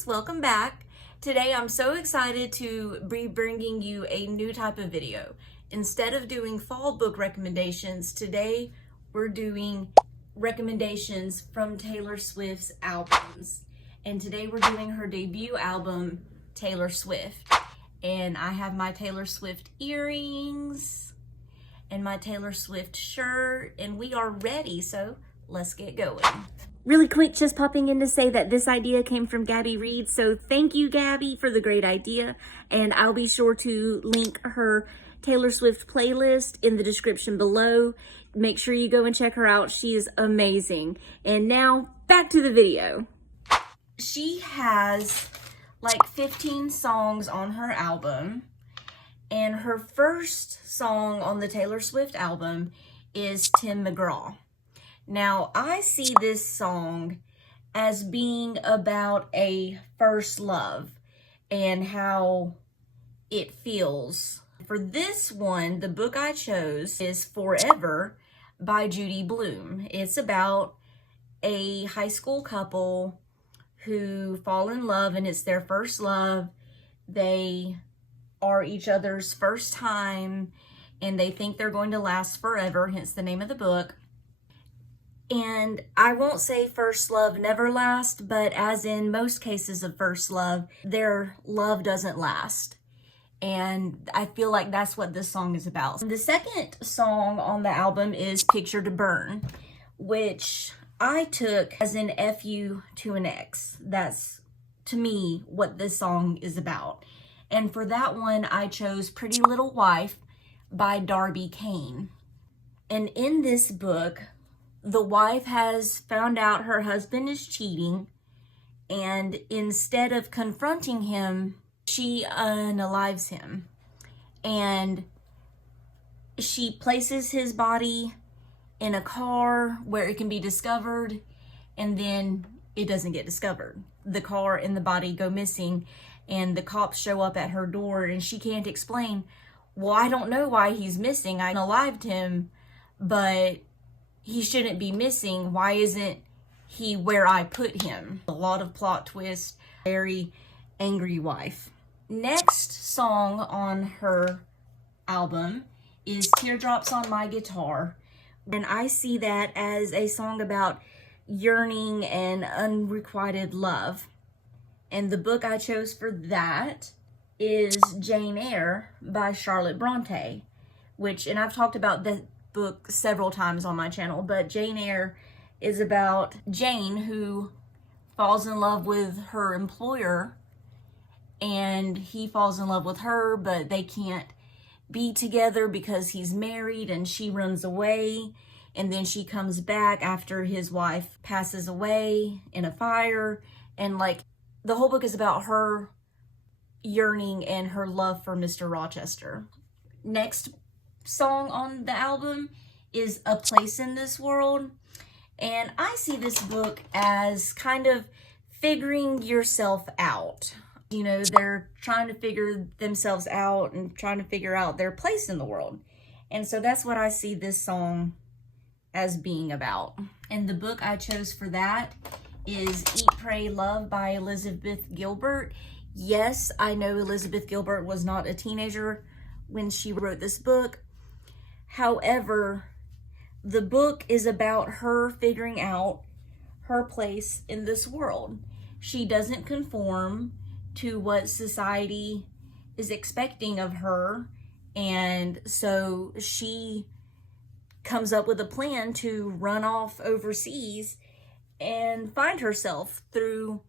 friends, welcome back. Today I'm so excited to be bringing you a new type of video. Instead of doing fall book recommendations, today we're doing recommendations from Taylor Swift's albums. And today we're doing her debut album, Taylor Swift. And I have my Taylor Swift earrings and my Taylor Swift shirt, and we are ready, so let's get going. Really quick, just popping in to say that this idea came from Gabby Reed, so thank you, Gabby, for the great idea, and I'll be sure to link her Taylor Swift playlist in the description below. Make sure you go and check her out. She is amazing. And now, back to the video. She has like 15 songs on her album, and her first song on the Taylor Swift album is Tim McGraw. Now, I see this song as being about a first love and how it feels. For this one, the book I chose is Forever by Judy Blume. It's about a high school couple who fall in love, and it's their first love. They are each other's first time, and they think they're going to last forever, hence the name of the book. And I won't say first love never lasts, but as in most cases of first love, their love doesn't last. And I feel like that's what this song is about. The second song on the album is Picture to Burn, which I took as an FU to an ex. That's, to me, what this song is about. And for that one, I chose Pretty Little Wife by Darby Kane. And in this book, the wife has found out her husband is cheating, and instead of confronting him, she unalives him. And she places his body in a car where it can be discovered, and then it doesn't get discovered. The car and the body go missing, and the cops show up at her door, and she can't explain, well, I don't know why he's missing. I unalived him, but he shouldn't be missing. Why isn't he where I put him? A lot of plot twist, very angry wife. Next song on her album is Teardrops on My Guitar. And I see that as a song about yearning and unrequited love. And the book I chose for that is Jane Eyre by Charlotte Bronte, which, and I've talked about that book several times on my channel, but Jane Eyre is about Jane who falls in love with her employer, and he falls in love with her, but they can't be together because he's married, and she runs away, and then she comes back after his wife passes away in a fire, and like the whole book is about her yearning and her love for Mr. Rochester. Next song on the album is A Place in This World, and I see this book as kind of figuring yourself out. You know, they're trying to figure themselves out and trying to figure out their place in the world, and so that's what I see this song as being about. And the book I chose for that is Eat, Pray, Love by Elizabeth Gilbert. Yes, I know Elizabeth Gilbert was not a teenager when she wrote this book. However, the book is about her figuring out her place in this world. She doesn't conform to what society is expecting of her, and so she comes up with a plan to run off overseas and find herself through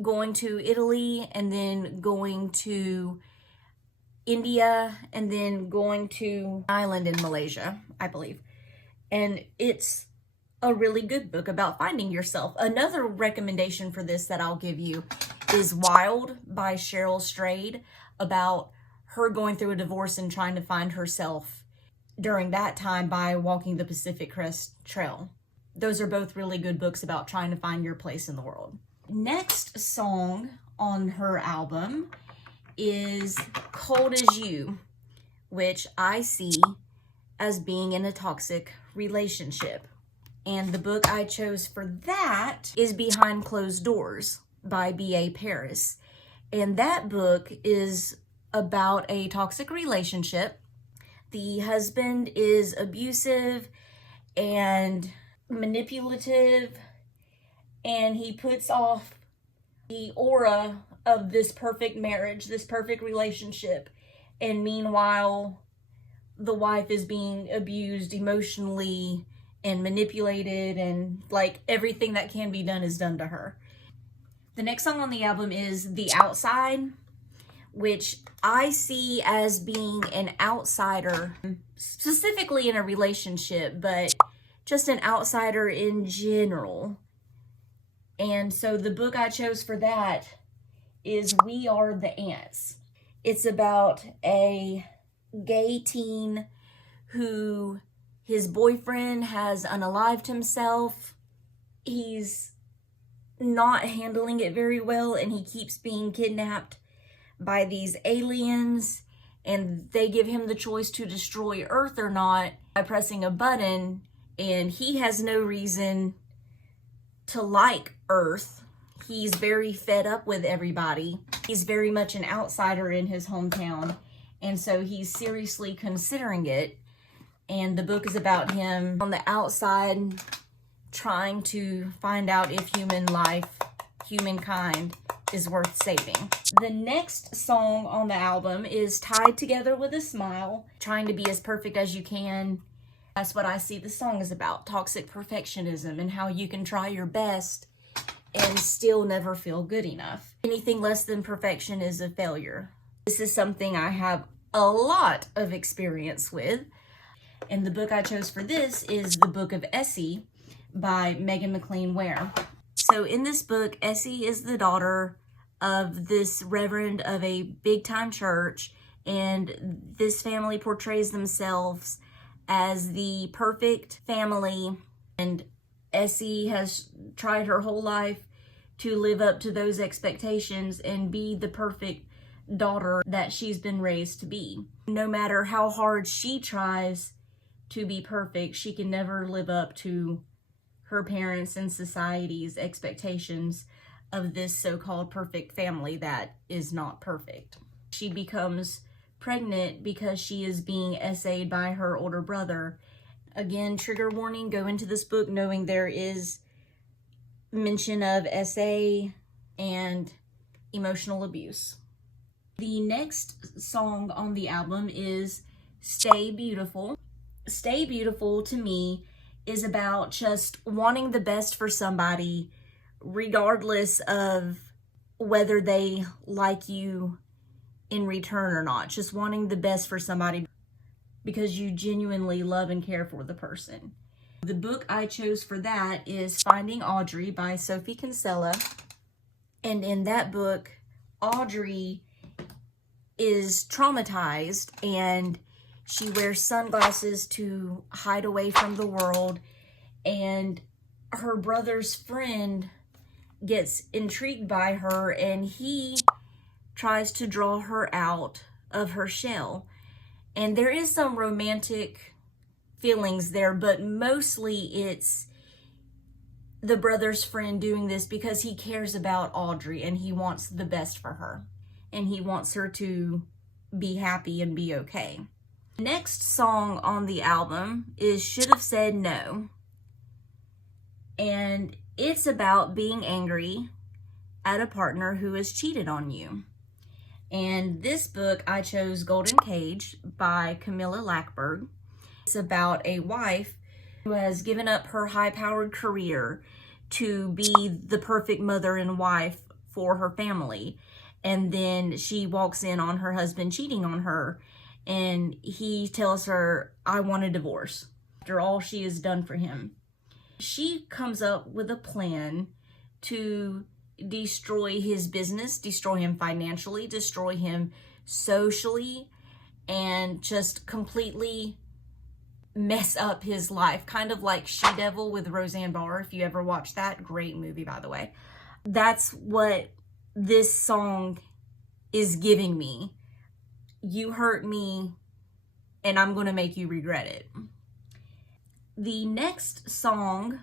going to Italy, and then going to India, and then going to an island in Malaysia, I believe. And it's a really good book about finding yourself. Another recommendation for this that I'll give you is Wild by Cheryl Strayed, about her going through a divorce and trying to find herself during that time by walking the Pacific Crest Trail. Those are both really good books about trying to find your place in the world. Next song on her album is Cold as You, which I see as being in a toxic relationship. And the book I chose for that is Behind Closed Doors. by B.A. Paris. And that book is about a toxic relationship. The husband is abusive and manipulative, and he puts off the aura of this perfect marriage, this perfect relationship. And meanwhile, the wife is being abused emotionally and manipulated, and like everything that can be done is done to her. The next song on the album is The Outside, which I see as being an outsider, specifically in a relationship, but just an outsider in general. And so the book I chose for that is We Are the Ants. It's about a gay teen who his boyfriend has unalived himself. He's not handling it very well, and he keeps being kidnapped by these aliens, and they give him the choice to destroy Earth or not by pressing a button, and he has no reason to like Earth. He's very fed up with everybody. He's very much an outsider in his hometown, and so he's seriously considering it. And the book is about him on the outside trying to find out if humankind is worth saving. The next song on the album is Tied Together with a Smile, trying to be as perfect as you can. That's what I see the song is about, toxic perfectionism and how you can try your best and still never feel good enough. Anything less than perfection is a failure. This is something I have a lot of experience with. And the book I chose for this is The Book of Essie by Megan McLean Ware. So in this book, Essie is the daughter of this reverend of a big-time church, and this family portrays themselves as the perfect family, and Essie has tried her whole life to live up to those expectations and be the perfect daughter that she's been raised to be. No matter how hard she tries to be perfect, she can never live up to her parents' and society's expectations of this so-called perfect family that is not perfect. She becomes pregnant because she is being essayed by her older brother. Again, trigger warning, go into this book knowing there is mention of SA and emotional abuse. The next song on the album is Stay Beautiful. Stay Beautiful to me is about just wanting the best for somebody regardless of whether they like you in return or not. Just wanting the best for somebody because you genuinely love and care for the person. The book I chose for that is Finding Audrey by Sophie Kinsella. And in that book, Audrey is traumatized and she wears sunglasses to hide away from the world, and her brother's friend gets intrigued by her and he tries to draw her out of her shell. And there is some romantic feelings there, but mostly it's the brother's friend doing this because he cares about Audrey and he wants the best for her and he wants her to be happy and be okay. Next song on the album is Should Have Said No, and it's about being angry at a partner who has cheated on you. And this book I chose Golden Cage by Camilla Lackberg. It's about a wife who has given up her high-powered career to be the perfect mother and wife for her family, and then she walks in on her husband cheating on her, and he tells her, I want a divorce, after all she has done for him. She comes up with a plan to destroy his business, destroy him financially, destroy him socially, and just completely mess up his life. Kind of like She-Devil with Roseanne Barr, if you ever watched that. Great movie, by the way. That's what this song is giving me. You hurt me, and I'm going to make you regret it. The next song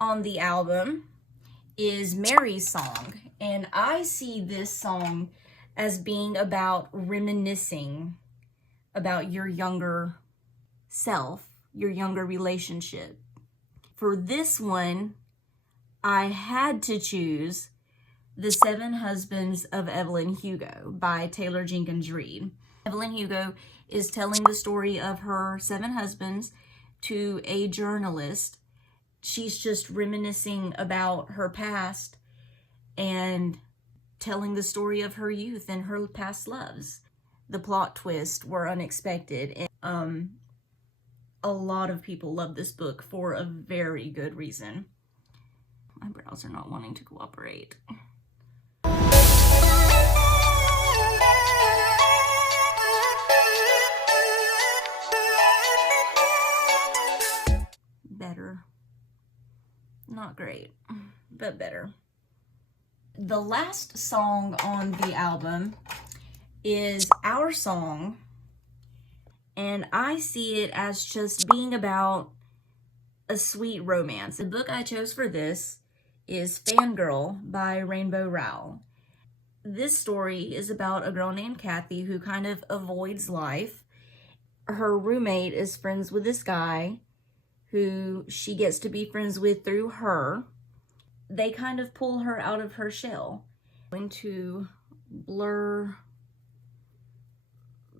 on the album is Mary's Song, And I see this song as being about reminiscing about your younger self, your younger relationship. For this one, I had to choose The 7 Husbands of Evelyn Hugo by Taylor Jenkins Reid. Evelyn Hugo is telling the story of her 7 husbands to a journalist. She's just reminiscing about her past and telling the story of her youth and her past loves. The plot twists were unexpected, and a lot of people love this book for a very good reason. My brows are not wanting to cooperate. Better. Not great, but better. The last song on the album is Our Song, and I see it as just being about a sweet romance. The book I chose for this is Fangirl by Rainbow Rowell. This story is about a girl named Kathy who kind of avoids life. Her roommate is friends with this guy who she gets to be friends with through her. They kind of pull her out of her shell. I'm going to blur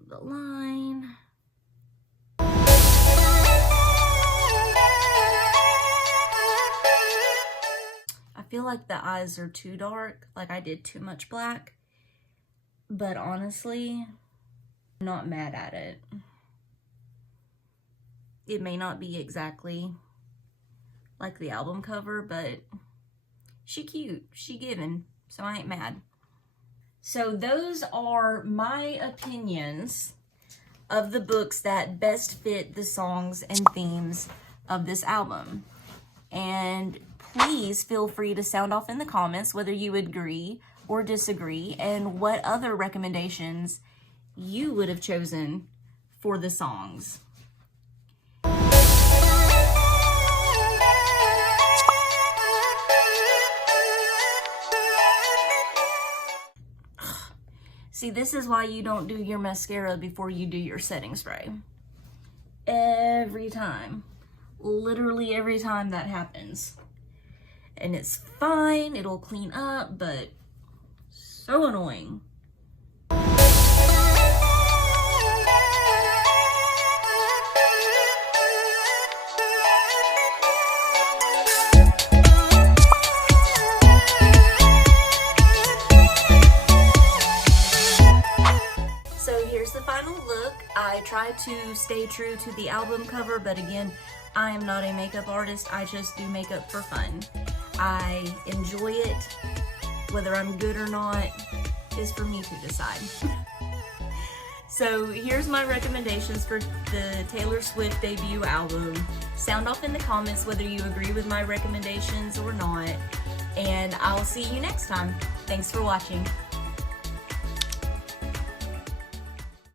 the line. I feel like the eyes are too dark, like I did too much black, but honestly, I'm not mad at it. It may not be exactly like the album cover, but she cute, she giving, so I ain't mad. So those are my opinions of the books that best fit the songs and themes of this album. And please feel free to sound off in the comments whether you agree or disagree and what other recommendations you would have chosen for the songs. See, this is why you don't do your mascara before you do your setting spray. Every time. Literally every time that happens. And it's fine, it'll clean up, but so annoying. I tried to stay true to the album cover, but again, I am not a makeup artist. I just do makeup for fun. I enjoy it. Whether I'm good or not is for me to decide. So here's my recommendations for the Taylor Swift debut album. Sound off in the comments whether you agree with my recommendations or not, and I'll see you next time. Thanks for watching.